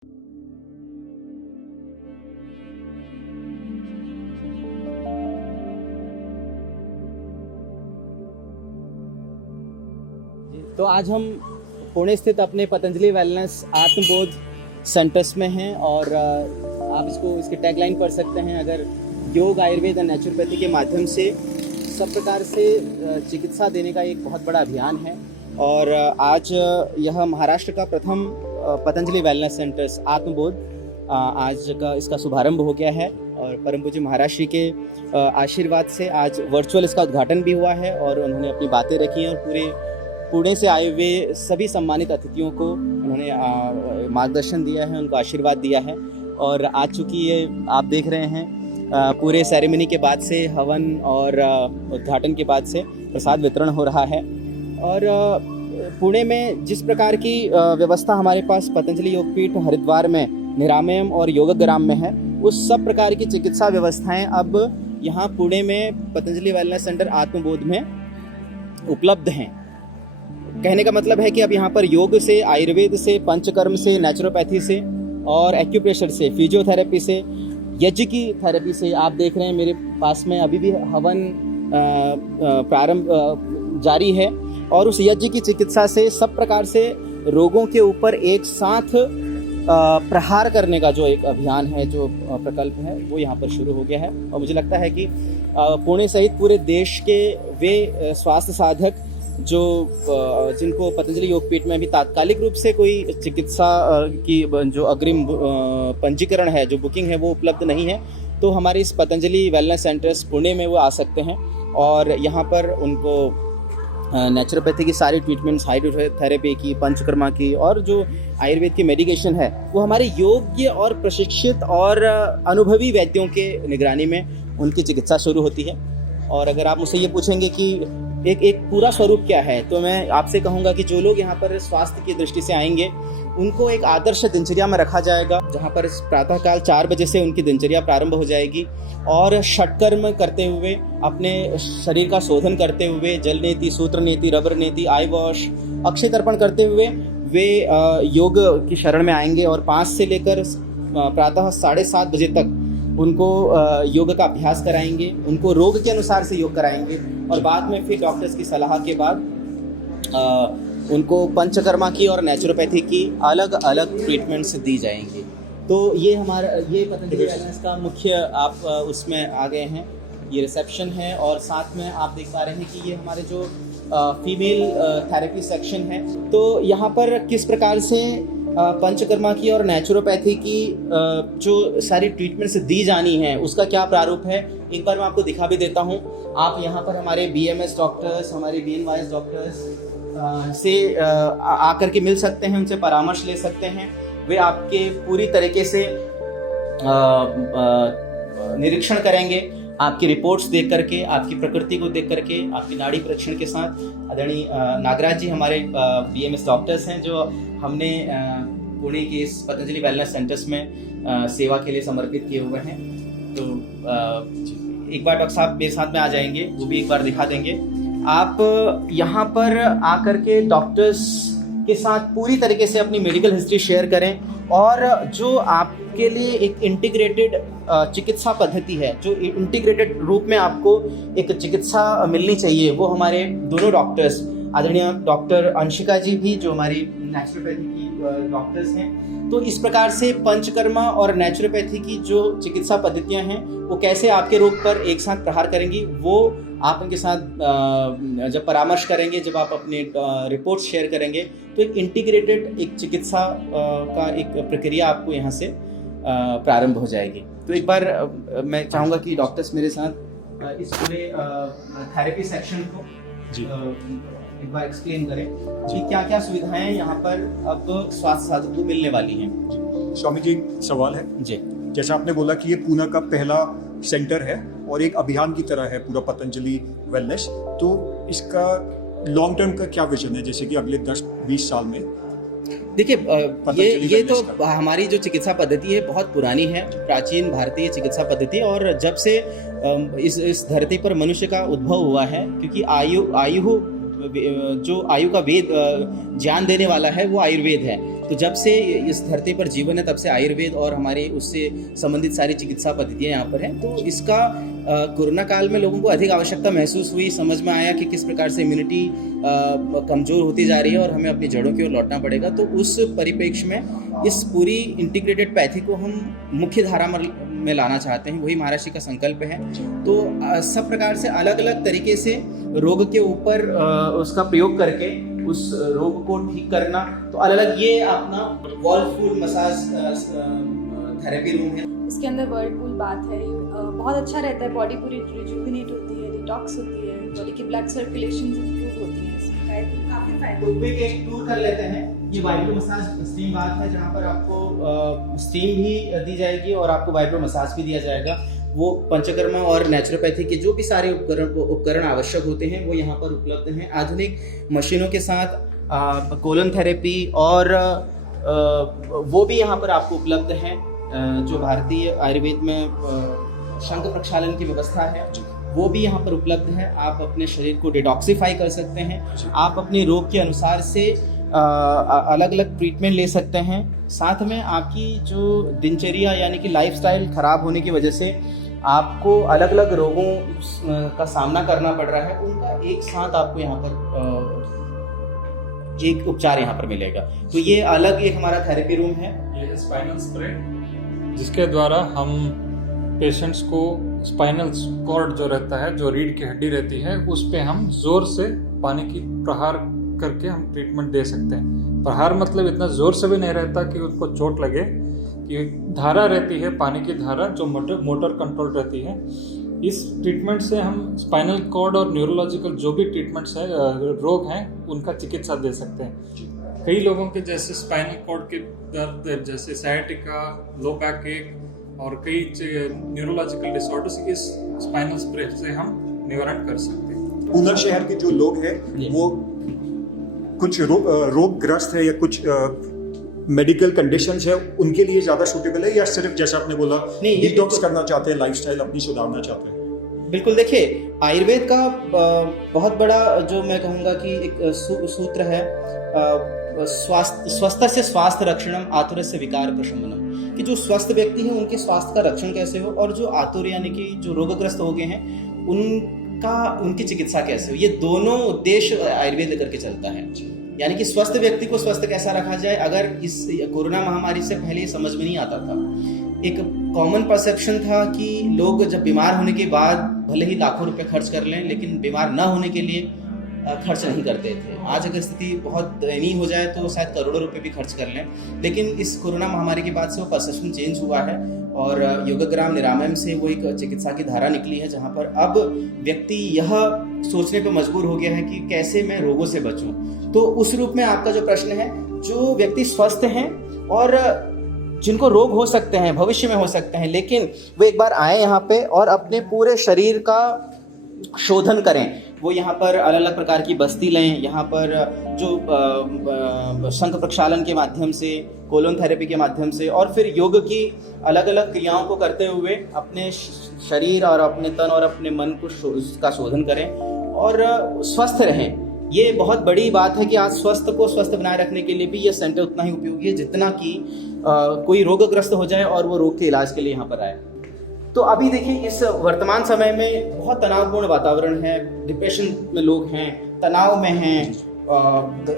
तो आज हम पुणे स्थित अपने पतंजलि वेलनेस आत्मबोध सेंटर्स में हैं और आप इसकी टैगलाइन पढ़ सकते हैं। अगर योग, आयुर्वेद और नेचुरोपैथी के माध्यम से सब प्रकार से चिकित्सा देने का एक बहुत बड़ा अभियान है और आज यह महाराष्ट्र का प्रथम पतंजलि वेलनेस सेंटर्स आत्मबोध आज का इसका शुभारंभ हो गया है और परम पूज्य महाराज श्री के आशीर्वाद से आज वर्चुअल इसका उद्घाटन भी हुआ है और उन्होंने अपनी बातें रखी हैं और पूरे पुणे से आए हुए सभी सम्मानित अतिथियों को उन्होंने मार्गदर्शन दिया है, उनको आशीर्वाद दिया है। और आज चूँकि ये आप देख रहे हैं पूरे सेरेमनी के बाद से हवन और उद्घाटन के बाद से प्रसाद वितरण हो रहा है। और पुणे में जिस प्रकार की व्यवस्था हमारे पास पतंजलि योगपीठ हरिद्वार में निरामयम और योगग्राम में है, उस सब प्रकार की चिकित्सा व्यवस्थाएं अब यहाँ पुणे में पतंजलि वेलनेस सेंटर आत्मबोध में उपलब्ध हैं। कहने का मतलब है कि अब यहाँ पर योग से, आयुर्वेद से, पंचकर्म से, नेचुरोपैथी से और एक्यूप्रेशर से, फिजियोथेरेपी से, यज्ञ की थेरेपी से, आप देख रहे हैं मेरे पास में अभी भी हवन प्रारंभ जारी है और उस यज्ञ की चिकित्सा से सब प्रकार से रोगों के ऊपर एक साथ प्रहार करने का जो एक अभियान है, जो प्रकल्प है, वो यहाँ पर शुरू हो गया है। और मुझे लगता है कि पुणे सहित पूरे देश के वे स्वास्थ्य साधक जो जिनको पतंजलि योगपीठ में अभी तात्कालिक रूप से कोई चिकित्सा की जो अग्रिम पंजीकरण है, जो बुकिंग है, वो उपलब्ध नहीं है, तो हमारे इस पतंजलि वेलनेस सेंटर्स पुणे में वो आ सकते हैं और यहाँ पर उनको नेचुरोपैथी की सारी ट्रीटमेंट्स, हाइड्रोथेरेपी की, पंचकर्मा की और जो आयुर्वेद की मेडिकेशन है, वो हमारे योग्य और प्रशिक्षित और अनुभवी वैद्यों के निगरानी में उनकी चिकित्सा शुरू होती है। और अगर आप मुझसे ये पूछेंगे कि एक पूरा स्वरूप क्या है, तो मैं आपसे कहूँगा कि जो लोग यहाँ पर स्वास्थ्य की दृष्टि से आएंगे उनको एक आदर्श दिनचर्या में रखा जाएगा, जहाँ पर प्रातःकाल 4 बजे से उनकी दिनचर्या प्रारंभ हो जाएगी और षटकर्म करते हुए, अपने शरीर का शोधन करते हुए, जल नेति, सूत्र नेति, रबर नेति, आई वॉश, अक्षय तर्पण करते हुए वे योग की शरण में आएंगे और 5 से लेकर प्रातः 7:30 बजे तक उनको योग का अभ्यास कराएंगे, उनको रोग के अनुसार से योग कराएंगे और बाद में फिर डॉक्टर्स की सलाह के बाद उनको पंचकर्मा की और नेचुरोपैथी की अलग अलग ट्रीटमेंट्स दी जाएंगी। तो ये पतंजलि वेलनेस का मुख्य आप उसमें आ गए हैं, ये रिसेप्शन है और साथ में आप देख पा रहे हैं कि ये हमारे जो फीमेल थेरेपी सेक्शन है। तो यहाँ पर किस प्रकार से पंचकर्मा की और नेचुरोपैथी की जो सारी ट्रीटमेंट्स दी जानी है, उसका क्या प्रारूप है, एक बार मैं आपको दिखा भी देता हूँ। आप यहाँ पर हमारे BMS डॉक्टर्स, हमारे BNYS डॉक्टर्स से आकर के मिल सकते हैं, उनसे परामर्श ले सकते हैं। वे आपके पूरी तरीके से निरीक्षण करेंगे, आपकी रिपोर्ट्स देख करके, आपकी प्रकृति को देख करके, आपकी नाड़ी परीक्षण के साथ। आदरणीय नागराज जी हमारे BMS डॉक्टर्स हैं जो हमने पुणे के इस पतंजलि वेलनेस सेंटर्स में सेवा के लिए समर्पित किए हुए हैं। तो एक बार डॉक्टर साहब मेरे साथ में आ जाएंगे, वो भी एक बार दिखा देंगे। आप यहाँ पर आकर के डॉक्टर्स के साथ पूरी तरीके से अपनी मेडिकल हिस्ट्री शेयर करें और जो आपके लिए एक इंटीग्रेटेड चिकित्सा पद्धति है, जो इंटीग्रेटेड रूप में आपको एक चिकित्सा मिलनी चाहिए, वो हमारे दोनों डॉक्टर्स, आदरणीय डॉक्टर अंशिका जी भी जो हमारी नेचुरोपैथी की डॉक्टर्स हैं, तो इस प्रकार से पंचकर्मा और नेचुरोपैथी की जो चिकित्सा पद्धतियां हैं वो कैसे आपके रोग पर एक साथ प्रहार करेंगी, वो आप उनके साथ जब परामर्श करेंगे, जब आप अपने रिपोर्ट्स शेयर करेंगे, तो एक इंटीग्रेटेड एक चिकित्सा का एक प्रक्रिया आपको यहाँ से प्रारंभ हो जाएगी। तो एक बार मैं चाहूँगा कि डॉक्टर्स मेरे साथ इस पूरे थेरेपी सेक्शन को जी एक बार एक्सप्लेन करें कि क्या क्या सुविधाएं यहाँ पर अब स्वास्थ्य साधक को मिलने वाली हैं। स्वामी जी, एक सवाल है जी। जैसा आपने बोला कि ये पुणे का पहला सेंटर है और एक अभियान की तरह है पूरा पतंजलि वेलनेस, तो इसका लॉन्ग टर्म का क्या विजन है, जैसे कि अगले 10-20 साल में? देखिए, ये तो हमारी जो चिकित्सा पद्धति है बहुत पुरानी है, प्राचीन भारतीय चिकित्सा पद्धति, और जब से इस धरती पर मनुष्य का उद्भव हुआ है, क्योंकि आयु जो आयु का वेद ज्ञान देने वाला है वो आयुर्वेद है। तो जब से इस धरती पर जीवन है तब से आयुर्वेद और हमारे उससे संबंधित सारी चिकित्सा पद्धतियाँ यहाँ पर हैं। तो इसका कोरोना काल में लोगों को अधिक आवश्यकता महसूस हुई, समझ में आया कि किस प्रकार से इम्यूनिटी कमज़ोर होती जा रही है और हमें अपनी जड़ों की ओर लौटना पड़ेगा। तो उस परिप्रेक्ष्य में इस पूरी इंटीग्रेटेड पैथी को हम मुख्य धारा में लाना चाहते हैं, वही महाराष्ट्र का संकल्प है। तो सब प्रकार से अलग अलग तरीके से रोग के ऊपर उसका प्रयोग करके उस रोग को ठीक करना। तो अलग अलग ये अपना वॉलपूल मसाज थेरेपी रूम है। इसके अंदर वर्लपूल बात है, बहुत अच्छा रहता है, बॉडी पूरी रिजुविनेट होती है, डिटॉक्स होती है, बॉडी की ब्लड सर्कुलेशन इंप्रूव होती है, इसमें काफी फायदा। तो एक एक टूर कर लेते हैं। ये वाइब्रो मसाज स्टीम बात है जहाँ पर आपको स्टीम भी दी जाएगी और आपको वाइब्रो मसाज भी दिया जाएगा। वो पंचकर्मा और नेचुरोपैथी के जो भी सारे उपकरण आवश्यक होते हैं वो यहाँ पर उपलब्ध हैं। आधुनिक मशीनों के साथ कोलन थेरेपी और वो भी यहाँ पर आपको उपलब्ध है। जो भारतीय आयुर्वेद में शंख प्रक्षालन की व्यवस्था है वो भी यहाँ पर उपलब्ध है। आप अपने शरीर को डिटॉक्सिफाई कर सकते हैं, आप अपने रोग के अनुसार से अलग अलग ट्रीटमेंट ले सकते हैं। साथ में आपकी जो दिनचर्या यानी कि लाइफस्टाइल खराब होने की वजह से आपको अलग अलग रोगों का सामना करना पड़ रहा है, उनका एक साथ आपको यहाँ पर एक उपचार यहाँ पर मिलेगा। तो ये अलग एक हमारा थेरेपी रूम है। ये है स्पाइनल स्प्रे, जिसके द्वारा हम पेशेंट्स को स्पाइनल कॉर्ड जो रहता है, जो रीढ़ की हड्डी रहती है, उस पे हम जोर से पानी की प्रहार करके हम ट्रीटमेंट दे सकते हैं। प्रहार मतलब इतना जोर से भी नहीं रहता कि उनको चोट लगे, कि धारा रहती है, पानी की धारा जो मोटर कंट्रोल रहती है। इस ट्रीटमेंट से हम स्पाइनल कॉर्ड और न्यूरोलॉजिकल जो भी ट्रीटमेंट्स है, रोग हैं, उनका चिकित्सा दे सकते हैं। कई लोगों के जैसे स्पाइनल कॉर्ड के दर्द, जैसे साइटिका, लो बैक एक और कई न्यूरोलॉजिकल डिसऑर्डर्स इस स्पाइनल स्प्रे से हम निवारण कर सकते हैं। पूना शहर के जो लोग हैं वो कुछ रोगग्रस्त है या कुछ मेडिकल कंडीशंस है, उनके लिए ज़्यादा सूटेबल है, या सिर्फ जैसा आपने बोला डिटॉक्स करना चाहते हैं, लाइफस्टाइल अपनी सुधारना चाहते हैं? बिल्कुल, देखिए आयुर्वेद का बहुत बड़ा जो मैं कहूँगा कि एक सूत्र है, स्वस्थ से स्वास्थ्य रक्षणम, आतुर से विकार प्रशमनम, कि जो स्वस्थ व्यक्ति है उनके स्वास्थ्य का रक्षण कैसे हो और जो आतुर यानी कि जो रोगग्रस्त हो गए हैं उनकी चिकित्सा कैसे हो। ये दोनों उद्देश्य आयुर्वेद लेकर के चलता है। यानी कि स्वस्थ व्यक्ति को स्वस्थ कैसा रखा जाए। अगर इस कोरोना महामारी से पहले ये समझ में नहीं आता था, एक कॉमन परसेप्शन था कि लोग जब बीमार होने के बाद भले ही लाखों रुपए खर्च कर लें लेकिन बीमार न होने के लिए खर्च नहीं करते थे। आज अगर स्थिति बहुत दयनीय हो जाए तो शायद करोड़ों रुपए भी खर्च कर लें, लेकिन इस कोरोना महामारी के बाद से वो परसेप्शन चेंज हुआ है और योगग्राम निरामयम से वो एक चिकित्सा की धारा निकली है जहाँ पर अब व्यक्ति यह सोचने पर मजबूर हो गया है कि कैसे मैं रोगों से बचूं। तो उस रूप में आपका जो प्रश्न है, जो व्यक्ति स्वस्थ हैं और जिनको रोग हो सकते हैं, भविष्य में हो सकते हैं, लेकिन वो एक बार आए यहाँ पे और अपने पूरे शरीर का शोधन करें, वो यहाँ पर अलग अलग प्रकार की बस्ती लें। यहाँ पर जो शंख प्रक्षालन के माध्यम से, कोलोन थेरेपी के माध्यम से और फिर योग की अलग अलग क्रियाओं को करते हुए अपने शरीर और अपने तन और अपने मन को का शोधन करें और स्वस्थ रहें। ये बहुत बड़ी बात है कि आज स्वस्थ को स्वस्थ बनाए रखने के लिए भी ये सेंटर उतना ही उपयोगी है जितना कि कोई रोगग्रस्त हो जाए और वो रोग के इलाज के लिए यहाँ पर आए। तो अभी देखिए, इस वर्तमान समय में बहुत तनावपूर्ण वातावरण है, डिप्रेशन में लोग हैं, तनाव में हैं,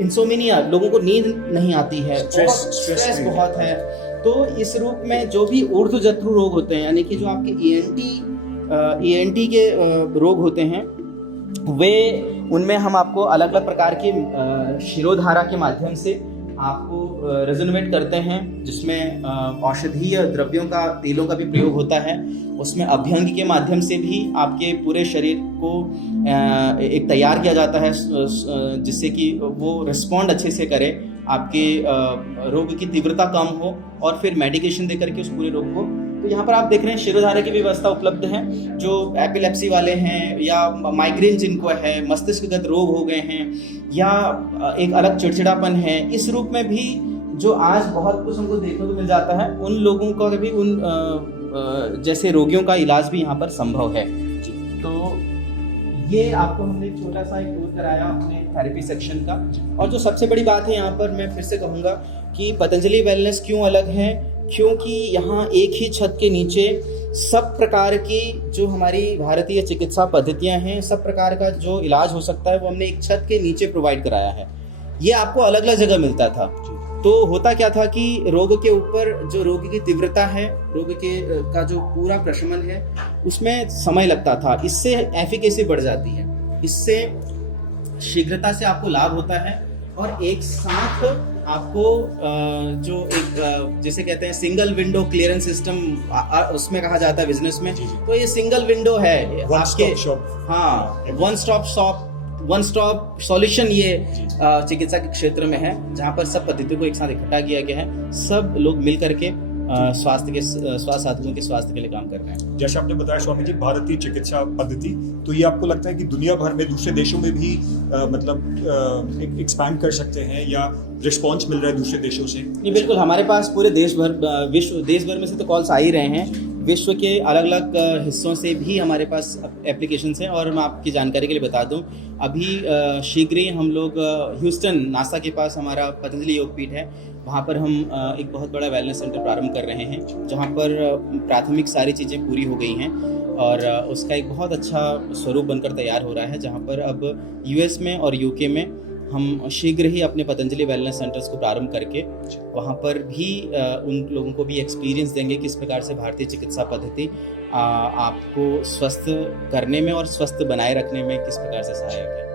इंसोमिनिया, लोगों को नींद नहीं आती है, स्ट्रेस बहुत है। तो इस रूप में जो भी ऊर्ध्वजत्रु रोग होते हैं, यानी कि जो आपके ENT के रोग होते हैं, वे उनमें हम आपको अलग अलग प्रकार की शिरोधारा के माध्यम से आपको रेजोनेट करते हैं, जिसमें औषधीय द्रव्यों का, तेलों का भी प्रयोग होता है। उसमें अभ्यंग के माध्यम से भी आपके पूरे शरीर को एक तैयार किया जाता है जिससे कि वो रिस्पॉन्ड अच्छे से करे, आपके रोग की तीव्रता कम हो और फिर मेडिकेशन दे करके उस पूरे रोग को। तो यहाँ पर आप देख रहे हैं शिरोधारा की व्यवस्था उपलब्ध है। जो एपिलेप्सी वाले हैं या माइग्रेन जिनको है, मस्तिष्कगत रोग हो गए हैं या एक अलग चिड़चिड़ापन है, इस रूप में भी जो आज बहुत कुछ हमको देखने को मिल जाता है, उन लोगों का भी उन जैसे रोगियों का इलाज भी यहाँ पर संभव है। तो ये आपको हमने एक छोटा सा एक टूर कराया अपने थेरेपी सेक्शन का। और जो सबसे बड़ी बात है यहाँ पर, मैं फिर से कहूँगा कि पतंजलि वेलनेस क्यों अलग है, क्योंकि यहाँ एक ही छत के नीचे सब प्रकार की जो हमारी भारतीय चिकित्सा पद्धतियाँ हैं, सब प्रकार का जो इलाज हो सकता है वो हमने एक छत के नीचे प्रोवाइड कराया है। ये आपको अलग अलग जगह मिलता था। तो होता क्या था कि रोग के ऊपर जो रोग की तीव्रता है, रोग के का जो पूरा प्रशमन है, उसमें समय लगता था। इससे एफिकेसी बढ़ जाती है, इससे शीघ्रता से आपको लाभ होता है और एक साथ आपको जो एक जिसे कहते हैं सिंगल विंडो क्लियरेंस सिस्टम, उसमें कहा जाता है बिजनेस में, तो ये सिंगल विंडो है आपके, हाँ, वन स्टॉप सॉल्यूशन ये चिकित्सा के क्षेत्र में है, जहाँ पर सब पद्धतियों को एक साथ इकट्ठा किया गया है। सब लोग मिल करके स्वास्थ्य साधकों के स्वास्थ्य के लिए काम कर रहे हैं। जैसे आपने बताया स्वामी जी, भारतीय चिकित्सा पद्धति, तो ये आपको लगता है कि दुनिया भर में दूसरे देशों में भी मतलब एक्सपैंड कर सकते हैं या रिस्पॉन्स मिल रहा है दूसरे देशों से? नहीं, बिल्कुल, हमारे पास पूरे देश भर में से तो कॉल्स आ ही रहे हैं। विश्व के अलग अलग हिस्सों से भी हमारे पास एप्लीकेशंस हैं। और मैं आपकी जानकारी के लिए बता दूं, अभी शीघ्र ही हम लोग ह्यूस्टन नासा के पास हमारा पतंजलि योगपीठ है, वहाँ पर हम एक बहुत बड़ा वेलनेस सेंटर प्रारंभ कर रहे हैं, जहाँ पर प्राथमिक सारी चीज़ें पूरी हो गई हैं और उसका एक बहुत अच्छा स्वरूप बनकर तैयार हो रहा है, जहाँ पर अब यूएस में और यूके में हम शीघ्र ही अपने पतंजलि वेलनेस सेंटर्स को प्रारंभ करके वहाँ पर भी उन लोगों को भी एक्सपीरियंस देंगे किस प्रकार से भारतीय चिकित्सा पद्धति आपको स्वस्थ करने में और स्वस्थ बनाए रखने में किस प्रकार से सहायक है।